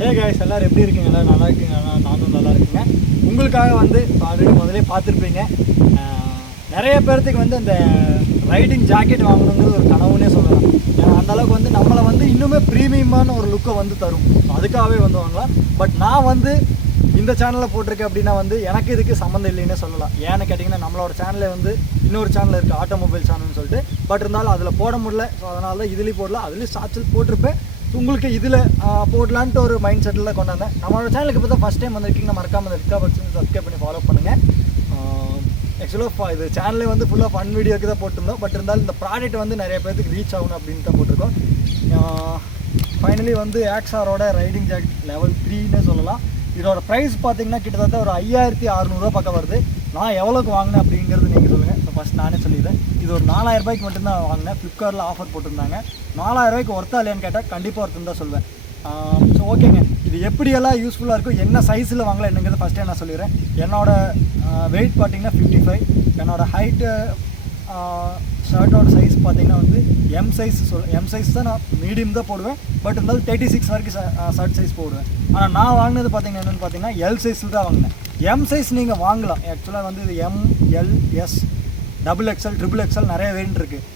Hey guys, எல்லோரும் எப்படி இருக்கீங்க? நல்லா இருக்கீங்க? நானும் நல்லா இருக்கேங்க. உங்களுக்காக வந்து ஆல்ரெடி முதலே பார்த்துருப்பீங்க. நிறைய பேர்த்துக்கு வந்து அந்த ரைடிங் ஜாக்கெட் வாங்கணுங்கிறது ஒரு கனவுன்னே சொல்லலாம். ஏன்னா அந்தளவுக்கு வந்து நம்மளை வந்து இன்னுமே ப்ரீமியமான ஒரு லுக்கை வந்து தரும். அதுக்காகவே வந்து வாங்கலாம். பட் நான் வந்து இந்த சேனலில் போட்டிருக்கேன் அப்படின்னா வந்து எனக்கு இதுக்கு சம்மந்தம் இல்லைன்னே சொல்லலாம். ஏன்னு கேட்டிங்கன்னா நம்மளோட சேனலில் வந்து இன்னொரு சேனல் இருக்குது, ஆட்டோமொபைல் சேனல்னு சொல்லிட்டு. பட் இருந்தாலும் அதில் போட முடியல. ஸோ அதனால தான் இதுலேயும் போடலாம், அதுலேயும் ஷார்ட்ஸில் போட்டிருப்பேன். உங்களுக்கு இதில் போடலான்ட்டு ஒரு மைண்ட் செட்டில் கொண்டாந்தேன். நம்மளோட சேனலுக்கு இப்போ தான் ஃபஸ்ட் டைம் வந்திருக்கீங்கன்னா மறக்காமல் சப்ஸ்கிரைப் பண்ணி ஃபாலோ பண்ணுங்கள். ஆக்சுவலாக இது சேனலே வந்து ஃபுல்லாக ஃபன் வீடியோக்கு தான் போட்டிருந்தோம். பட் இருந்தாலும் இந்த ப்ராடக்ட் வந்து நிறைய பேருக்கு ரீச் ஆகணும் அப்படின்னு தான் போட்டிருக்கோம். ஃபைனலி வந்து ஆக்ஸாரோட ரைடிங் ஜாக்கெட் லெவல் 3ன்னு சொல்லலாம். இதோட ப்ரைஸ் பார்த்தீங்கன்னா கிட்டத்தட்ட ஒரு 5600 பக்கம் வருது. நான் எவ்வளோக்கு வாங்கினேன் அப்படிங்கிறது நீங்கள் சொல்லுங்கள். ஸோ ஃபஸ்ட் நானே சொல்லிடுறேன். இது ஒரு 4000 ரூபாய்க்கு மட்டும்தான் வாங்கினேன். ஃப்ளிப்கார்ட்டில் ஆஃபர் போட்டிருந்தாங்க. 4000 ரூபாய்க்கு ஒர்த்தா இல்லையான்னு கேட்டால் கண்டிப்பாக ஒருத்தன் தான் சொல்வேன். ஸோ ஓகேங்க, இது எப்படியெல்லாம் யூஸ்ஃபுல்லாக இருக்கும், என்ன சைஸில் வாங்கலாம் என்னங்கிறது ஃபஸ்ட்டே நான் சொல்லிடுறேன். என்னோடய வெயிட் பார்த்தீங்கன்னா 55. என்னோடய ஹைட்டு ஷர்ட்டோட சைஸ் பார்த்தீங்கன்னா வந்து எம் சைஸ் தான். நான் மீடியம் தான் போடுவேன். பட் இருந்தாலும் 36 வரைக்கும் ஷர்ட் சைஸ் போடுவேன். ஆனால் நான் வாங்கினது பார்த்தீங்கன்னா என்னென்னு பார்த்தீங்கன்னா எல் சைஸில் தான் வாங்கினேன். எம் சைஸ் நீங்கள் வாங்கலாம். ஆக்சுவலாக வந்து இது M, L, S, XXL, XXL நிறைய வேரியன்ட் இருக்குது.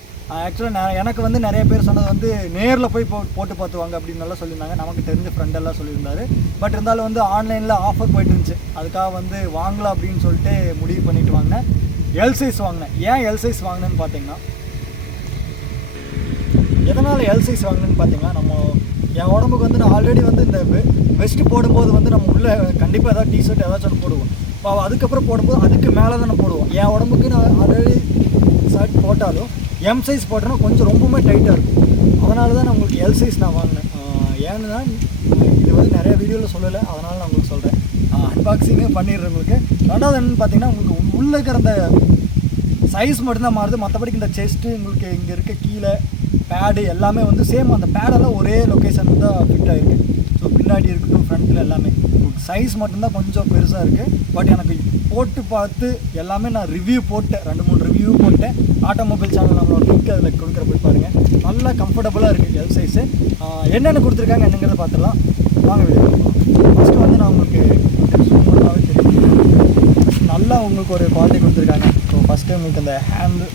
ஆக்சுவலாக எனக்கு வந்து நிறைய பேர் சொன்னது வந்து நேரில் போய் போட்டு பார்த்துவாங்க அப்படின்னு நல்லா சொல்லியிருந்தாங்க. நமக்கு தெரிஞ்ச ஃப்ரெண்டெல்லாம் சொல்லியிருந்தாரு. பட் இருந்தாலும் வந்து ஆன்லைனில் ஆஃபர் போய்ட்டு இருந்துச்சு. அதுக்காக வந்து வாங்கலாம் அப்படின்னு சொல்லிட்டு முடிவு பண்ணிவிட்டு வாங்கினேன். எல் சைஸ் வாங்கினேன். ஏன் எல் சைஸ் வாங்கினேன்னு பார்த்தீங்கன்னா, எதனால் எல் சைஸ் வாங்கினேன்னு பார்த்தீங்கன்னா, என் உடம்புக்கு வந்து நான் ஆல்ரெடி வந்து இந்த வெஸ்ட்டு போடும்போது வந்து நம்ம உள்ளே கண்டிப்பாக ஏதாவது டிஷர்ட் ஏதாச்சும் ஒன்று போடுவோம். இப்போ அதுக்கப்புறம் போடும்போது அதுக்கு மேலே தானே போடுவோம். என் உடம்புக்கு நான் ஆல்ரெடி ஷர்ட் போட்டாலும் எம் சைஸ் போட்டோன்னா கொஞ்சம் ரொம்பவுமே டைட்டாக இருக்கும். அதனால தான் நான் உங்களுக்கு எல் சைஸ் நான் வாங்கினேன். ஏன்னா இது வந்து நிறைய வீடியோவில் சொல்லலை, அதனால் நான் உங்களுக்கு சொல்கிறேன். அன்பாக்சிங்கே பண்ணிடுறேன் உங்களுக்கு. ரெண்டாவது என்னென்னு பார்த்தீங்கன்னா, உங்களுக்கு உள்ளே இருக்கிற அந்த சைஸ் மட்டும்தான் மாறுது. மற்றபடிக்கு இந்த செஸ்ட்டு உங்களுக்கு இங்கே இருக்க கீழே பேடு எல்லாமே வந்து சேம். அந்த பேடெல்லாம் ஒரே லொக்கேஷன் தான் ஃபிட் ஆகிருக்கு. ஸோ பின்னாடி இருக்கட்டும் ஃப்ரண்ட்டில் எல்லாமே சைஸ் மட்டும்தான் கொஞ்சம் பெருசாக இருக்குது. பட் எனக்கு போட்டு பார்த்து எல்லாமே நான் ரிவ்யூ போட்டேன், 2-3 ரிவ்யூ போட்டேன். ஆட்டோமொபைல் சேனல் நம்மளோட லிங்க் அதில் கொடுக்குற போய் பாருங்கள். நல்லா கம்ஃபர்டபுளாக இருக்குது எல் சைஸு. என்னென்ன கொடுத்துருக்காங்க என்னங்கிறத பார்த்துடலாம். வாங்க வீடியோ. ஃபஸ்ட்டு வந்து நான் உங்களுக்கு சூப்பராகவே தெரியும். நல்லா உங்களுக்கு ஒரு குவாலிட்டி கொடுத்துருக்காங்க. ஸோ ஃபஸ்ட்டு உங்களுக்கு அந்த ஹேண்டு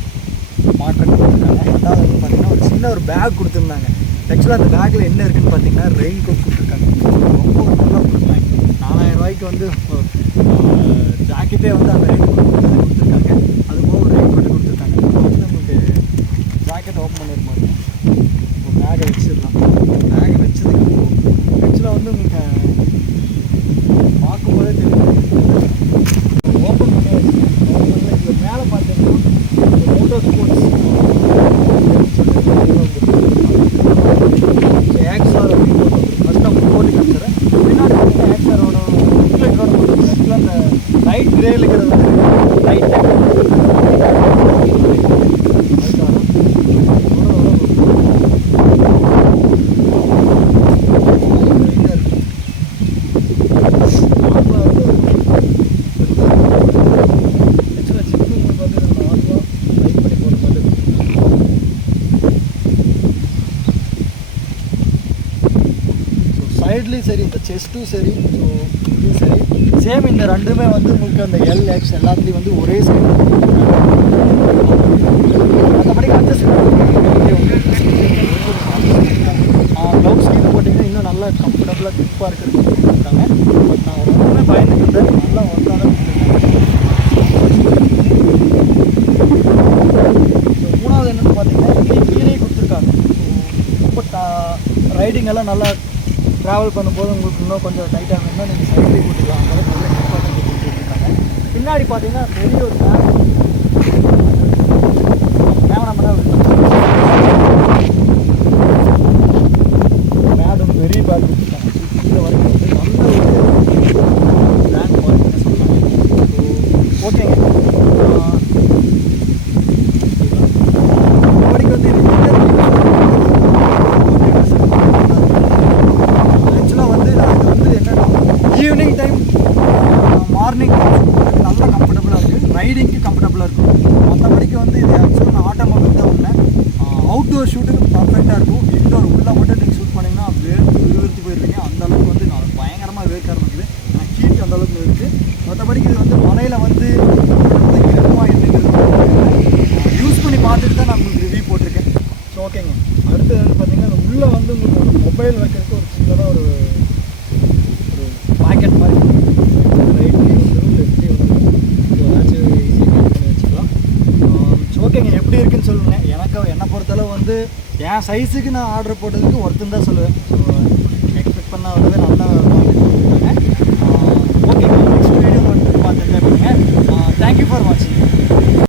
மாற்றம் கொடுத்துருக்காங்க. ரெண்டாவது வந்து பார்த்திங்கன்னா ஒரு சின்ன ஒரு பேக் கொடுத்துருந்தாங்க. ஆக்சுவலாக அந்த பேக்கில் என்ன இருக்குதுன்னு பார்த்தீங்கன்னா ரெயின் கோட் கொடுத்துருக்காங்க. ரொம்ப ஒரு நல்லா கொடுத்துருக்காங்க. 4000 ரூபாய்க்கு வந்து ஜாக்கெட்டே வந்து அந்த ரெயின் கோட் கொடுத்துருக்காங்க. அது போக ஒரு ரெயின் கோட் கொடுத்துருக்காங்க. இப்போ வந்து உங்களுக்கு ஜாக்கெட் ஓப்பன் பண்ணியிருப்பாங்க. இப்போ பேக்கை வச்சிடலாம். பேக்கை வச்சதுக்கப்புறம் ஆக்சுவலாக வந்து உங்களுக்கு பார்க்கும்போதே தெரியும். ஓப்பன் பண்ணி வச்சுருக்கேன். ஓப்பன் பண்ணி இதில் மேலே பார்த்தீங்கன்னா மோட்டோ ஸ்போர்ட்ஸ் ஆக்ஸார் அப்படின்னு ஃபஸ்ட் நம்ம போட்டு காமிச்சிடுறேன். பின்னாடி பார்த்தீங்கன்னா ஆக்ஸாரோட ரிஃப்ளெக்டரோட போட்டு ஆக்சுவலாக அந்த லைட் கிரேல இருக்கிறது வந்து லைட் சைட்லேயும் சரி, இந்த செஸ்ட்டும் சரி, ஸோ இதுவும் சரி சேம். இந்த ரெண்டுமே வந்து உங்களுக்கு அந்த எல், எக்ஸ் எல்லாத்துலேயும் வந்து ஒரே சைடு. மற்றபடி அட்ஜஸ்ட் க்ளவுஸ் கீழே போட்டிங்கன்னா இன்னும் நல்லா கம்ஃபர்டபுளாக கிரிப்பாக இருக்கிறது கொடுத்துருக்காங்க. பட் நான் ரொம்பவே பயந்துக்கிட்டேன். நல்லா ஒர்க்காக ஸோ மூணாவது என்னென்னு பார்த்தீங்கன்னா கீழே கொடுத்துருக்காங்க. ரொம்ப ரைடிங் எல்லாம் நல்லா ட்ராவல் பண்ணும்போது உங்களுக்கு இன்னும் கொஞ்சம் டைட்டாக வேணும்னா நீங்கள் சைட்லேயே கொடுத்துக்கலாம். அந்த அளவுக்கு நல்ல இம்பார்ட்டன்ட் கொடுத்துருக்காங்க. பின்னாடி பார்த்தீங்கன்னா பெரிய ஒரு கேமரா பேட் ஒரு பெரிய பேட் கொடுத்துருக்காங்க. கீழே வரைக்கும் வந்து நல்ல ஒரு பிராண்ட் குவாலிட்டின்னு சொன்னாங்க. ஸோ ஓகேங்க. மறுபடிக்கு வந்து இது ஈவினிங் டைம், மார்னிங் நல்லா கம்ஃபர்டபுளாக இருக்குது. ரைடிங்க்கு கம்ஃபர்டபுளாக இருக்கும். மற்றபடிக்கு வந்து இது ஆக்சுவலாக நான் ஆட்டோமொபைல் தான் ஒன்று அவுட்டோர் ஷூட்டுக்கு பர்ஃபெக்டாக இருக்கும். இன்டோர் உள்ளே மட்டும் நீங்கள் ஷூட் பண்ணிங்கன்னா விறுவிறுத்து போயிடுவீங்க. அந்தளவுக்கு வந்து நான் பயங்கரமாக வேர்க்க ஆரம்பிக்குது. ஆனால் ஹீட் அந்த அளவுக்கு இருக்குது. மற்றபடிக்கு இது வந்து மலையில் வந்து இருக்குமா என்னங்கிறது யூஸ் பண்ணி பார்த்துட்டு தான் நான் உங்களுக்கு ரிவ்யூ போட்டிருக்கேன். ஸோ ஓகேங்க. அடுத்து வந்து பார்த்தீங்கன்னா அந்த உள்ளே வந்து உங்களுக்கு ஒரு மொபைல் வைக்கிறதுக்கு ஒரு சின்னதாக ஒரு பாக்கெட் மாதிரி ரைட்லேயும் வந்துடும் லெஃப்ட்லேயும் வந்துடும். ஸோ ஏதாச்சும் ஈஸியாக கேரி பண்ணி வச்சுக்கலாம். ஸோ ஓகேங்க. எப்படி இருக்குன்னு சொல்லுங்கள். என்னை பொறுத்தளவு வந்து என் சைஸுக்கு நான் ஆர்டர் போட்டதுக்கு ஒருத்தன் தான் சொல்லுவேன். ஸோ எக்ஸ்பெக்ட் பண்ண வந்து நல்லா கொடுத்துருக்காங்க. ஓகேங்க. நெக்ஸ்ட் வீடியோவில் வந்து பார்த்து என்ஜாய் பண்ணுங்கள். தேங்க்யூ ஃபார் வாட்சிங்.